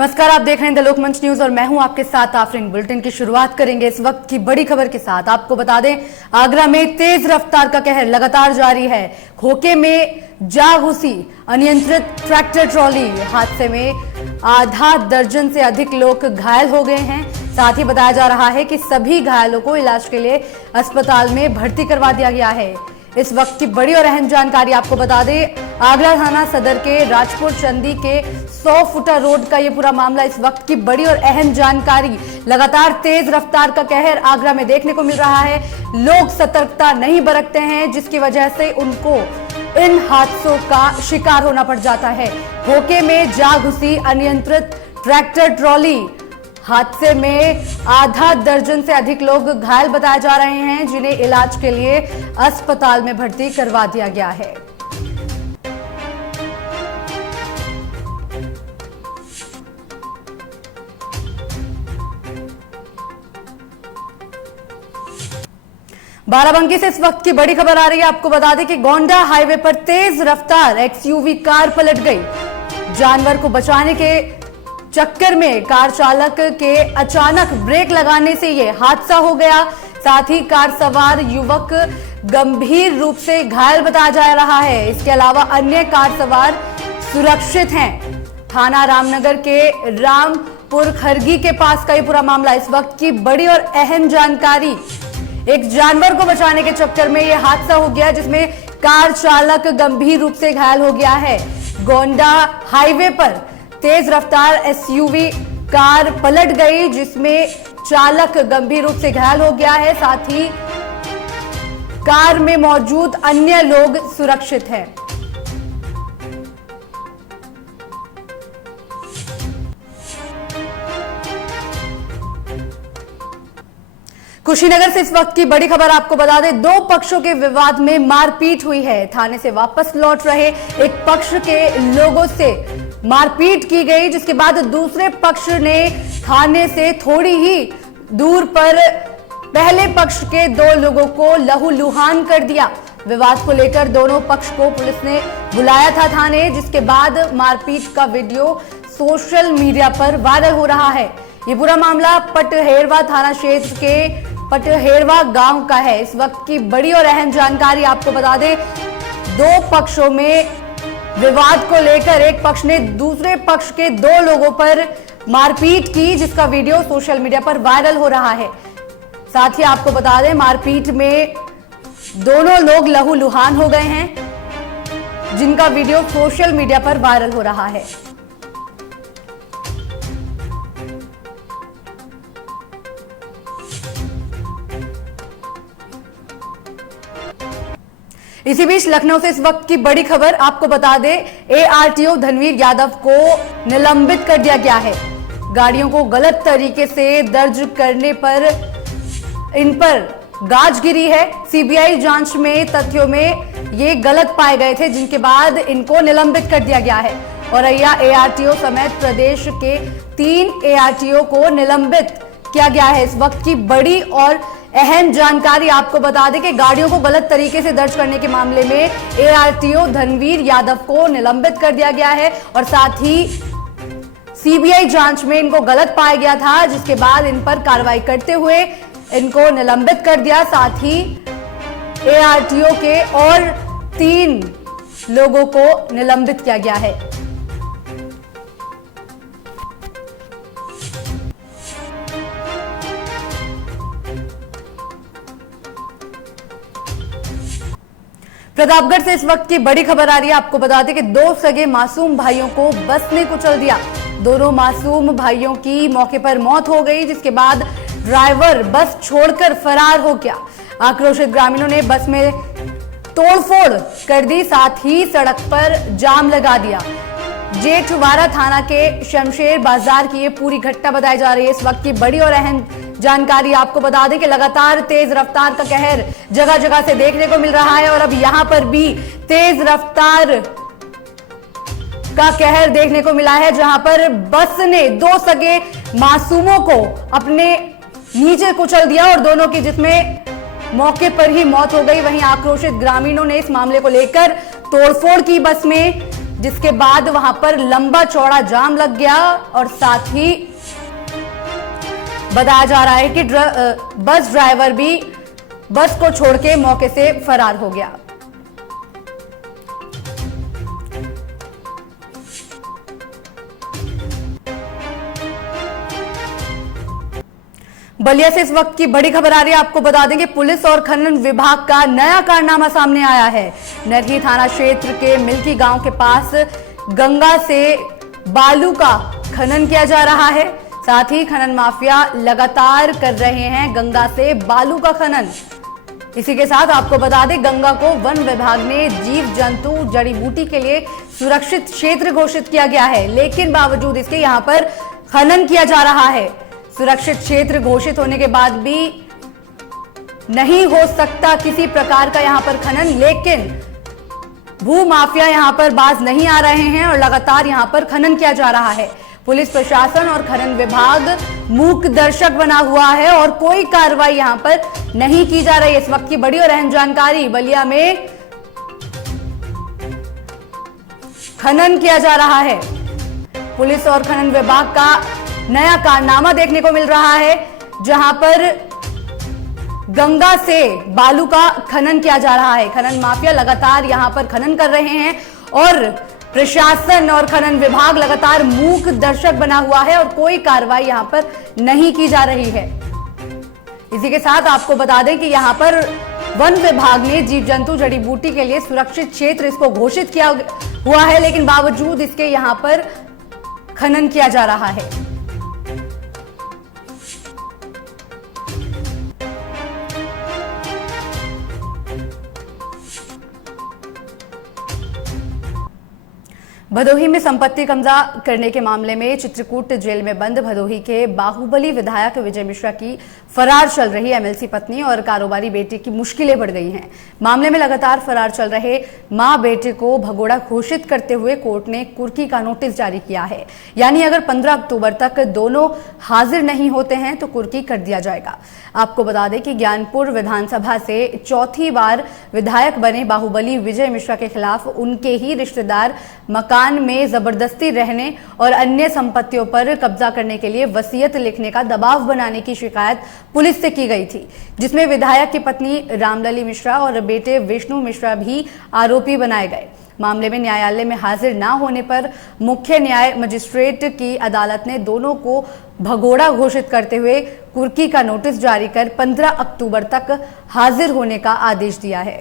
नमस्कार, आप देख रहे हैं द लोकमंच न्यूज और मैं हूं आपके साथ आफरीन। बुलेटिन की शुरुआत करेंगे इस वक्त की बड़ी खबर के साथ। आपको बता दें, आगरा में तेज रफ्तार का कहर लगातार जारी है। खोखे में जा घुसी अनियंत्रित ट्रैक्टर ट्रॉली हादसे में आधा दर्जन से अधिक लोग घायल हो गए हैं। साथ ही बताया जा रहा है कि सभी घायलों को इलाज के लिए अस्पताल में भर्ती करवा दिया गया है। इस वक्त की बड़ी और अहम जानकारी आपको बता दें, आगरा थाना सदर के राजपुर चंदी के 100 फुटा रोड का ये पूरा मामला। इस वक्त की बड़ी और अहम जानकारी, लगातार तेज रफ्तार का कहर आगरा में देखने को मिल रहा है। लोग सतर्कता नहीं बरतते हैं, जिसकी वजह से उनको इन हादसों का शिकार होना पड़ जाता है। खोखे में जा घुसी अनियंत्रित ट्रैक्टर ट्रॉली हादसे में आधा दर्जन से अधिक लोग घायल बताए जा रहे हैं, जिन्हें इलाज के लिए अस्पताल में भर्ती करवा दिया गया है। बाराबंकी से इस वक्त की बड़ी खबर आ रही है। आपको बता दें कि गोंडा हाईवे पर तेज रफ्तार एक्सयूवी कार पलट गई। जानवर को बचाने के चक्कर में कार चालक के अचानक ब्रेक लगाने से यह हादसा हो गया। साथ ही कार सवार युवक गंभीर रूप से घायल बताया जा रहा है। इसके अलावा अन्य कार सवार सुरक्षित हैं। थाना रामनगर के रामपुर खरगी के पास का ये पूरा मामला। इस वक्त की बड़ी और अहम जानकारी, एक जानवर को बचाने के चक्कर में यह हादसा हो गया, जिसमें कार चालक गंभीर रूप से घायल हो गया है। गोंडा हाईवे पर तेज रफ्तार एसयूवी कार पलट गई, जिसमें चालक गंभीर रूप से घायल हो गया है। साथ ही कार में मौजूद अन्य लोग सुरक्षित हैं। कुशीनगर से इस वक्त की बड़ी खबर आपको बता दें, दो पक्षों के विवाद में मारपीट हुई है। थाने से वापस लौट रहे एक पक्ष के लोगों से मारपीट की गई, जिसके बाद दूसरे पक्ष ने थाने से थोड़ी ही दूर पर पहले पक्ष के दो लोगों को लहूलुहान कर दिया। विवाद को लेकर दोनों पक्ष को पुलिस ने बुलाया था थाने, जिसके बाद मारपीट का वीडियो सोशल मीडिया पर वायरल हो रहा है। ये पूरा मामला पटहेरवा थाना क्षेत्र के पटहेरवा गांव का है। इस वक्त की बड़ी और अहम जानकारी आपको बता दें, दो पक्षों में विवाद को लेकर एक पक्ष ने दूसरे पक्ष के दो लोगों पर मारपीट की, जिसका वीडियो सोशल मीडिया पर वायरल हो रहा है। साथ ही आपको बता दें, मारपीट में दोनों लोग लहूलुहान हो गए हैं, जिनका वीडियो सोशल मीडिया पर वायरल हो रहा है। इसी बीच लखनऊ से इस वक्त की बड़ी खबर आपको बता दें, एआरटीओ धनवीर यादव को निलंबित कर दिया गया है। गाड़ियों को गलत तरीके से दर्ज करने पर इन पर गाज गिरी है। सीबीआई जांच में तथ्यों में ये गलत पाए गए थे, जिनके बाद इनको निलंबित कर दिया गया है। औरैया एआरटीओ समेत प्रदेश के 3 एआरटीओ को निलंबित किया गया है। इस वक्त की बड़ी और अहम जानकारी आपको बता दें कि गाड़ियों को गलत तरीके से दर्ज करने के मामले में एआरटीओ धनवीर यादव को निलंबित कर दिया गया है और साथ ही सीबीआई जांच में इनको गलत पाया गया था, जिसके बाद इन पर कार्रवाई करते हुए इनको निलंबित कर दिया। साथ ही एआरटीओ के और 3 लोगों को निलंबित किया गया है। प्रतापगढ़ से इस वक्त की बड़ी खबर आ रही है। आपको बता दें कि 2 सगे मासूम भाइयों को बस ने कुचल दिया। दोनों मासूम भाइयों की मौके पर मौत हो गई, जिसके बाद ड्राइवर बस छोड़कर फरार हो गया। आक्रोशित ग्रामीणों ने बस में तोड़फोड़ कर दी, साथ ही सड़क पर जाम लगा दिया। जेठवाड़ा थाना के शमशेर बाजार की ये पूरी घटना बताई जा रही है। इस वक्त की बड़ी और अहम जानकारी आपको बता दें कि लगातार तेज रफ्तार का कहर जगह जगह से देखने को मिल रहा है और अब यहां पर भी तेज रफ्तार का कहर देखने को मिला है, जहां पर बस ने 2 सगे मासूमों को अपने नीचे कुचल दिया और दोनों की जिसमें मौके पर ही मौत हो गई। वहीं आक्रोशित ग्रामीणों ने इस मामले को लेकर तोड़फोड़ की बस में, जिसके बाद वहां पर लंबा चौड़ा जाम लग गया और साथ ही बताया जा रहा है कि बस ड्राइवर भी बस को छोड़ के मौके से फरार हो गया। बलिया से इस वक्त की बड़ी खबर आ रही है। आपको बता दें कि पुलिस और खनन विभाग का नया कारनामा सामने आया है। नरही थाना क्षेत्र के मिल्की गांव के पास गंगा से बालू का खनन किया जा रहा है। साथ ही खनन माफिया लगातार कर रहे हैं गंगा से बालू का खनन। इसी के साथ आपको बता दें, गंगा को वन विभाग ने जीव जंतु जड़ी बूटी के लिए सुरक्षित क्षेत्र घोषित किया गया है, लेकिन बावजूद इसके यहां पर खनन किया जा रहा है। सुरक्षित क्षेत्र घोषित होने के बाद भी नहीं हो सकता किसी प्रकार का यहां पर खनन, लेकिन भू माफिया यहां पर बाज नहीं आ रहे हैं और लगातार यहां पर खनन किया जा रहा है। पुलिस प्रशासन और खनन विभाग मूक दर्शक बना हुआ है और कोई कार्रवाई यहां पर नहीं की जा रही है। इस वक्त की बड़ी और अहम जानकारी, बलिया में खनन किया जा रहा है। पुलिस और खनन विभाग का नया कारनामा देखने को मिल रहा है, जहां पर गंगा से बालू का खनन किया जा रहा है। खनन माफिया लगातार यहां पर खनन कर रहे हैं और प्रशासन और खनन विभाग लगातार मूक दर्शक बना हुआ है और कोई कार्रवाई यहां पर नहीं की जा रही है। इसी के साथ आपको बता दें कि यहां पर वन विभाग ने जीव जंतु जड़ी बूटी के लिए सुरक्षित क्षेत्र इसको घोषित किया हुआ है, लेकिन बावजूद इसके यहां पर खनन किया जा रहा है। भदोही में संपत्ति कब्जा करने के मामले में चित्रकूट जेल में बंद भदोही के बाहुबली विधायक विजय मिश्रा की फरार चल रही एमएलसी पत्नी और कारोबारी बेटे की मुश्किलें बढ़ गई हैं। मामले में लगातार फरार चल रहे मां बेटे को भगोड़ा घोषित करते हुए कोर्ट ने कुर्की का नोटिस जारी किया है। यानी अगर 15 अक्टूबर तक दोनों हाजिर नहीं होते हैं तो कुर्की कर दिया जाएगा। आपको बता दें कि ज्ञानपुर विधानसभा से चौथी बार विधायक बने बाहुबली विजय मिश्रा के खिलाफ उनके ही रिश्तेदार मकान में जबरदस्ती रहने और अन्य संपत्तियों पर कब्जा करने के लिए वसीयत लिखने का दबाव बनाने की शिकायत पुलिस से की गई थी, जिसमें विधायक की पत्नी रामलली मिश्रा और बेटे विष्णु मिश्रा भी आरोपी बनाए गए। मामले में न्यायालय में हाजिर न होने पर मुख्य न्याय मजिस्ट्रेट की अदालत ने दोनों को भगोड़ा घोषित करते हुए कुर्की का नोटिस जारी कर 15 अक्टूबर तक हाजिर होने का आदेश दिया है।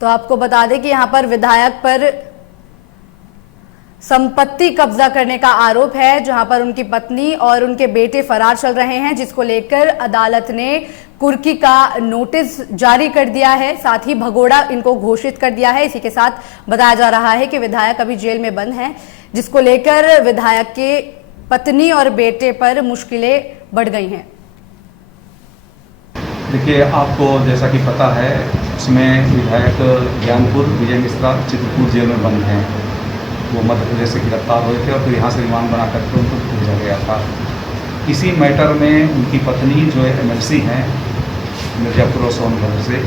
तो आपको बता दें कि यहां पर विधायक पर संपत्ति कब्जा करने का आरोप है, जहां पर उनकी पत्नी और उनके बेटे फरार चल रहे हैं, जिसको लेकर अदालत ने कुर्की का नोटिस जारी कर दिया है, साथ ही भगोड़ा इनको घोषित कर दिया है। इसी के साथ बताया जा रहा है कि विधायक अभी जेल में बंद हैं, जिसको लेकर विधायक के पत्नी और बेटे पर मुश्किलें बढ़ गई हैं। देखिए, आपको जैसा कि पता है, उसमें विधायक ज्ञानपुर विजय मिश्रा चित्रकूट जेल में बंद हैं। वो मध्य प्रदेश से गिरफ्तार हुए थे और फिर यहाँ से रिमांड बना करके उनको भेजा गया था। इसी मैटर में उनकी पत्नी जो एमएलसी हैं मिर्जापुर और सोनभद्र से,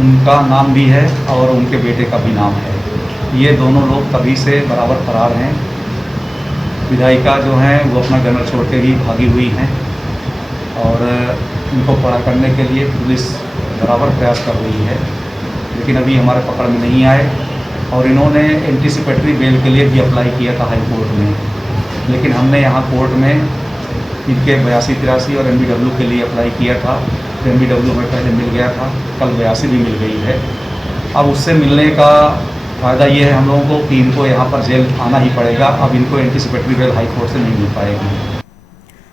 उनका नाम भी है और उनके बेटे का भी नाम है। ये दोनों लोग तभी से बराबर फरार हैं। विधायिका जो हैं वो अपना घर छोड़ के ही भागी हुई हैं और उनको पकड़ करने के लिए पुलिस बराबर प्रयास कर रही है, लेकिन अभी हमारे पकड़ में नहीं आए। और इन्होंने एंटीसिपेटरी बेल के लिए भी अप्लाई किया था हाई कोर्ट में, लेकिन हमने यहाँ कोर्ट में इनके 82-83 और एमबीडब्ल्यू के लिए अप्लाई किया था। तो एमबीडब्ल्यू हमें पहले मिल गया था, कल 82 भी मिल गई है। अब उससे मिलने का फ़ायदा ये है हम लोगों को कि इनको यहाँ पर जेल आना ही पड़ेगा। अब इनको एंटीसिपेटरी बेल हाई कोर्ट से नहीं मिल पाएगी।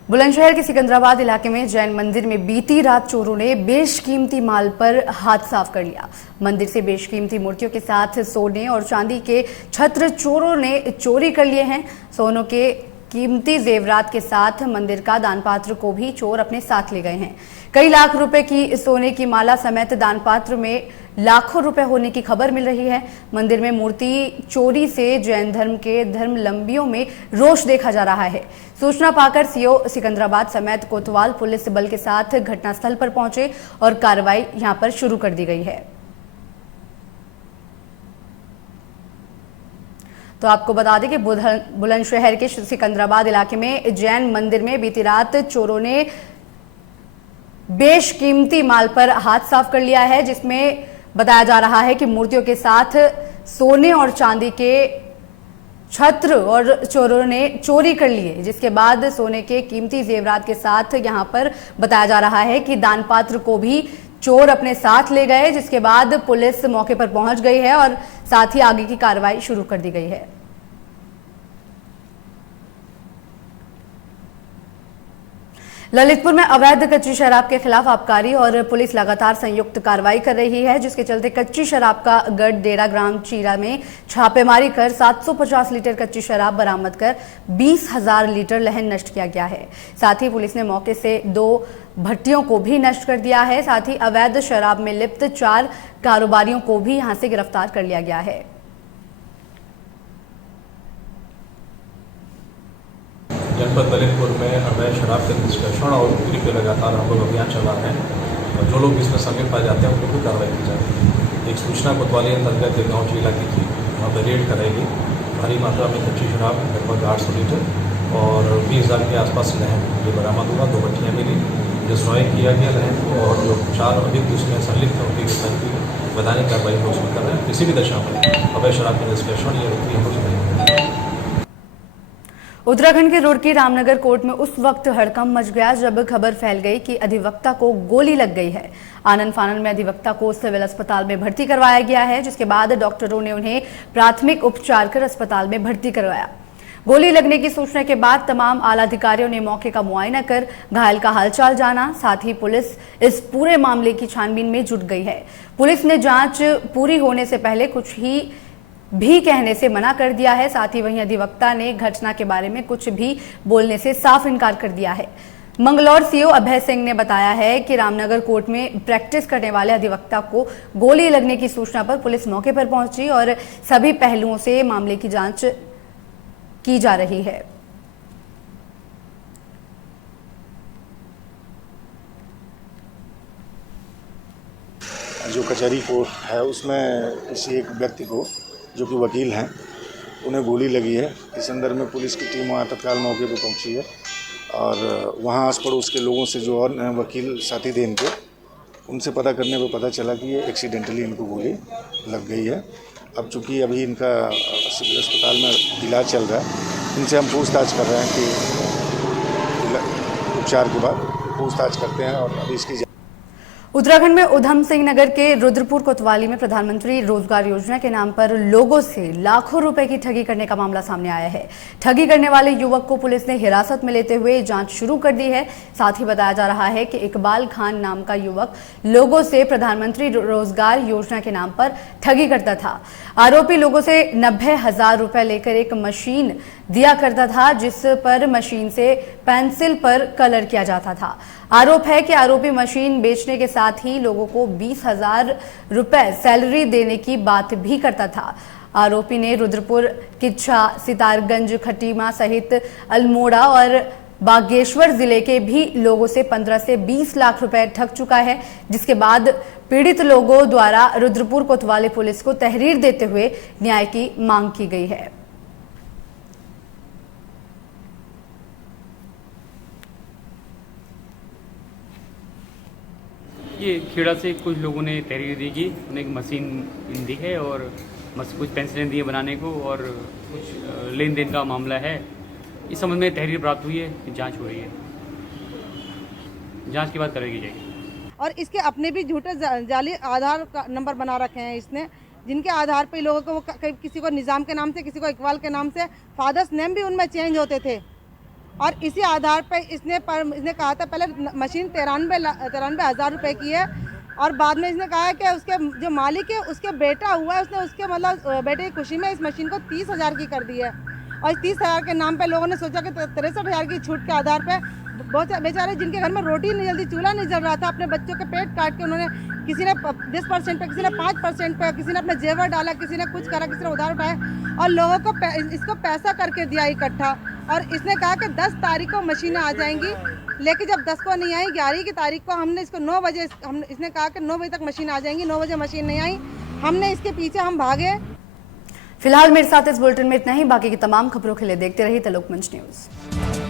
बुलंदशहर के सिकंदराबाद इलाके में जैन मंदिर में बीती रात चोरों ने बेशकीमती माल पर हाथ साफ कर लिया। मंदिर से बेशकीमती मूर्तियों के साथ सोने और चांदी के छत्र चोरों ने चोरी कर लिए हैं। सोनों के कीमती जेवरात के साथ मंदिर का दानपात्र को भी चोर अपने साथ ले गए हैं। कई लाख रुपए की सोने की माला समेत दानपात्र में लाखों रुपए होने की खबर मिल रही है। मंदिर में मूर्ति चोरी से जैन धर्म के धर्मलंबियों में रोष देखा जा रहा है। सूचना पाकर सीओ सिकंदराबाद समेत कोतवाल पुलिस बल के साथ घटनास्थल पर पहुंचे और कार्रवाई यहां पर शुरू कर दी गई है। तो आपको बता दें कि बुलंदशहर के सिकंदराबाद इलाके में जैन मंदिर में बीती रात चोरों ने बेशकीमती माल पर हाथ साफ कर लिया है, जिसमें बताया जा रहा है कि मूर्तियों के साथ सोने और चांदी के छत्र और चोरों ने चोरी कर लिए, जिसके बाद सोने के कीमती जेवरात के साथ यहां पर बताया जा रहा है कि दानपात्र को भी चोर अपने साथ ले गए, जिसके बाद पुलिस मौके पर पहुंच गई है और साथ ही आगे की कार्रवाई शुरू कर दी गई है। ललितपुर में अवैध कच्ची शराब के खिलाफ आबकारी और पुलिस लगातार संयुक्त कार्रवाई कर रही है, जिसके चलते कच्ची शराब का गढ़ डेरा ग्राम चीरा में छापेमारी कर 750 लीटर कच्ची शराब बरामद कर 20,000 लीटर लहन नष्ट किया गया है। साथ ही पुलिस ने मौके से 2 भट्टियों को भी नष्ट कर दिया है। साथ ही अवैध शराब में लिप्त 4 कारोबारियों को भी यहां से गिरफ्तार कर लिया गया है। जनपद ललितपुर में अवैध शराब के निष्कर्षण और बिक्री पे लगातार हम लोग अभियान चला है और जो लोग इसमें संलिप्त पाए जाते हैं उन लोगों को कार्रवाई की जाएगी। एक सूचना कोतवाली अंतर्गत एक गाँव चीला की थी, वहाँ पर रेड कराएगी। भारी मात्रा में कच्ची शराब लगभग 800 लीटर और 20,000 के आसपास लहन जो बरामद हुआ। 2 भट्टियाँ मिली, डिस्ट्रॉय किया गया लहन को और जो 4 अधिक उसमें संलिप्त हैं उनकी गिरफ्तारी की वैधानिक कार्रवाई को उसमें कर रहे हैं। किसी भी दशा में अवैध शराब के निष्कर्षण या बिक्री हम लोग नहीं। उत्तराखंड के रुड़की रामनगर कोर्ट में उस वक्त हड़कंप मच गया जब खबर फैल गई कि अधिवक्ता को गोली लग गई है। आनन फानन में अधिवक्ता को सिविल अस्पताल में भर्ती करवाया गया है, जिसके बाद डॉक्टरों ने उन्हें प्राथमिक उपचार कर अस्पताल में भर्ती करवाया। गोली लगने की सूचना के बाद तमाम आला अधिकारियों ने मौके का मुआयना कर घायल का हालचाल जाना। साथ ही पुलिस इस पूरे मामले की छानबीन में जुट गई है। पुलिस ने जांच पूरी होने से पहले कुछ भी कहने से मना कर दिया है। साथ ही वहीं अधिवक्ता ने घटना के बारे में कुछ भी बोलने से साफ इनकार कर दिया है। मंगलौर सीओ अभय सिंह ने बताया है कि रामनगर कोर्ट में प्रैक्टिस करने वाले अधिवक्ता को गोली लगने की सूचना पर पुलिस मौके पर पहुंची और सभी पहलुओं से मामले की जांच की जा रही है। जो कचहरी कोर्ट है उसमें किसी एक व्यक्ति को जो कि वकील हैं उन्हें गोली लगी है। इस संदर्भ में पुलिस की टीम वहाँ तत्काल मौके पर पहुंची है और वहाँ आस पड़ोस के लोगों से जो और वकील साथी थे इनके, उनसे पता करने पर पता चला कि ये एक्सीडेंटली इनको गोली लग गई है। अब चूँकि अभी इनका सिविल अस्पताल में इलाज चल रहा है, इनसे हम पूछताछ कर रहे हैं कि उपचार के बाद पूछताछ करते हैं और अभी इसकी। उत्तराखंड में उधम सिंह नगर के रुद्रपुर कोतवाली में प्रधानमंत्री रोजगार योजना के नाम पर लोगों से लाखों रुपए की ठगी करने का मामला सामने आया है। ठगी करने वाले युवक को पुलिस ने हिरासत में लेते हुए जांच शुरू कर दी है। साथ ही बताया जा रहा है कि इकबाल खान नाम का युवक लोगों से प्रधानमंत्री रोजगार योजना के नाम पर ठगी करता था। आरोपी लोगों से 90,000 रुपए लेकर एक मशीन दिया करता था, जिस पर मशीन से पेंसिल पर कलर किया जाता था। आरोप है कि आरोपी मशीन बेचने के साथ ही लोगों को 20,000 रुपए सैलरी देने की बात भी करता था। आरोपी ने रुद्रपुर, किच्छा, सितारगंज, खटीमा सहित अल्मोड़ा और बागेश्वर जिले के भी लोगों से 15 से 20 लाख रुपए ठग चुका है, जिसके बाद पीड़ित लोगों द्वारा रुद्रपुर कोतवाली पुलिस को तहरीर देते हुए न्याय की मांग की गई है। ये खेड़ा से कुछ लोगों ने तहरीर दी कि उन्हें एक मशीन दी है और कुछ पेंसिलें दी है बनाने को और कुछ लेन देन का मामला है। इस संबंध में तहरीर प्राप्त हुई है, जांच हो रही है, जांच की बात करेगी जाएगी। और इसके अपने भी झूठे जाली आधार नंबर बना रखे हैं इसने, जिनके आधार पर लोगों को किसी को निज़ाम के नाम से, किसी को इकबाल के नाम से, फादर्स नेम भी उनमें चेंज होते थे। और इसी आधार पर इसने कहा था पहले मशीन 93,000 रुपये की है और बाद में इसने कहा है कि उसके जो मालिक है उसके बेटा हुआ है, उसने उसके मतलब बेटे की खुशी में इस मशीन को 30,000 की कर दी है। और 30,000 के नाम पे लोगों ने सोचा कि 63,000 की छूट के आधार पे बहुत बेचारे जिनके घर में रोटी नहीं जल्दी, चूल्हा नहीं जल रहा था, अपने बच्चों के पेट काट के उन्होंने, किसी ने 10% पे, किसी ने 5% पे, किसी ने अपने जेवर डाला, किसी ने कुछ करा, किसी ने उधार उठाया और लोगों को इसको पैसा करके दिया इकट्ठा। और इसने कहा कि 10 तारीख को मशीनें आ जाएंगी, लेकिन जब 10 को नहीं आई, 11 की तारीख को हमने इसको 9 बजे, इसने कहा कि 9 बजे तक मशीन आ जाएंगी, 9 बजे मशीन नहीं आई, हमने इसके पीछे हम भागे। फिलहाल मेरे साथ इस बुलेटिन में इतना ही। बाकी की तमाम खबरों के लिए देखते रहिए तलोक मंच न्यूज।